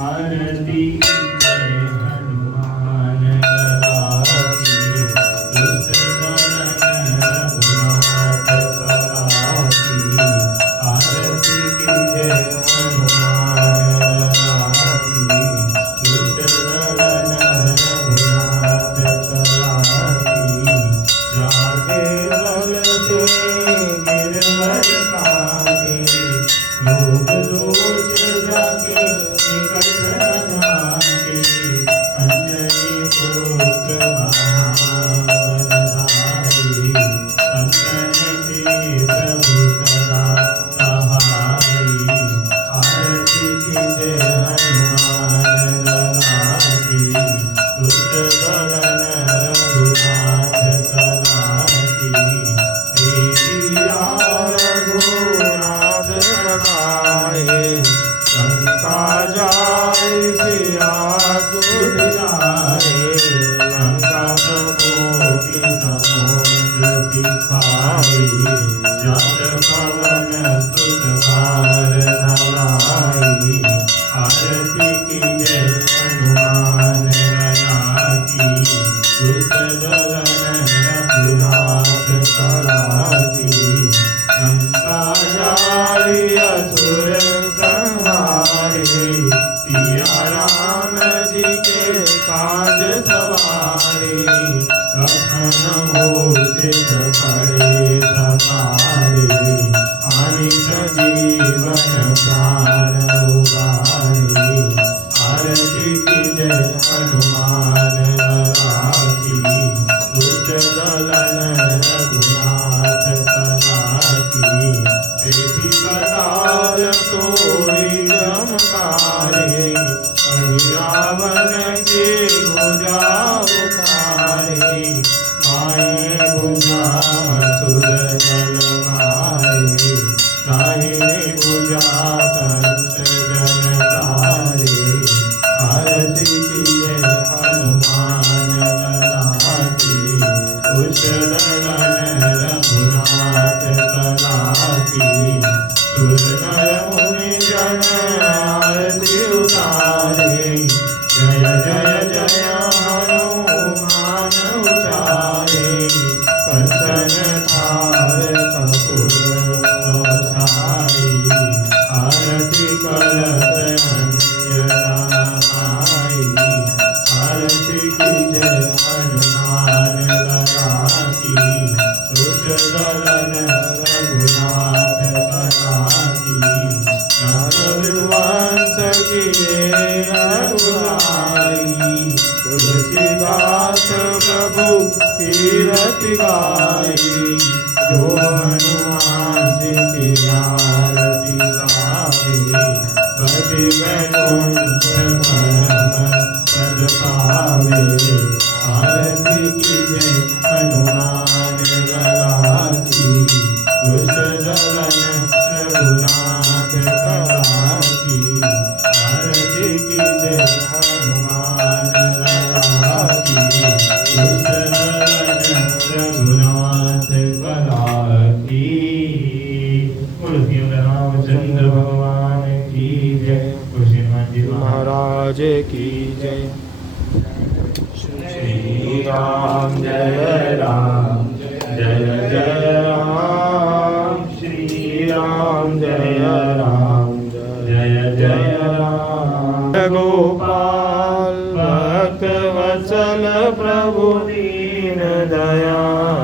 आरती जय हनुमान लाला की दुष्ट दमन रघुनाथ कला की आरती जय हनुमान लाला की दुष्ट दमन रघुनाथ कला की जाके बल से गिरवर काहे लोग लोच जाके निकट नाके अंजनी पुत्र महाबलधारी संतन के प्रभु सदा सहाई आरती जय हनुमान लाला की दुष्ट दमन रघुनाथ कला की रघुनाथ लगाए लंका जाए सिया सुधियाए लंका सबको की समुद्र दिखाए जल पवन सुत भार धराई आरती जय हनुमान लाला की दुष्ट दमन रघुनाथ कला की लंका जाए असुर संहारे सिया राम जी के काज सवारे लक्ष्मण मूर्छित पड़े सकारे अनित जीवन प्राण उबारे आरती जय हनुमान लाला की दुष्ट दमन रघुनाथ कला की देवी पताल तोड़ी चमकारे रावण के भुजा उखारे माए भुजा असुर दल मारे दाहिने भुजा संत जन तारे आरती जय हनुमान लाला की दुष्ट दमन रघुनाथ कला की सुर नर मुनि जन आरती उतारे जय जय जय हनुमान उचारे कंचन थार कपूर दोषाई आरती करत अंजनाई आरती जय हनुमान लाला की दुष्ट दमन रघुनाथ कला की नाथ विद्वांस किए रघुराई तुलसीदास प्रभु कीरत गाई जो हनुमान जी की आरती गावे पति वैकुंठ परम पद पावे आरती जय हनुमान लाला की दुष्ट दमन रघुनाथ कला की आरती जय हनुमान लाला की दुष्ट दमन रघुनाथ कला की। रामचंद्र भगवान की जय। हनुमान जी महाराज की जय। श्री राम जय राम जय जय राम श्री राम जय राम जय जय राम गोपाल भक्त वत्सल प्रभु दीन दयाल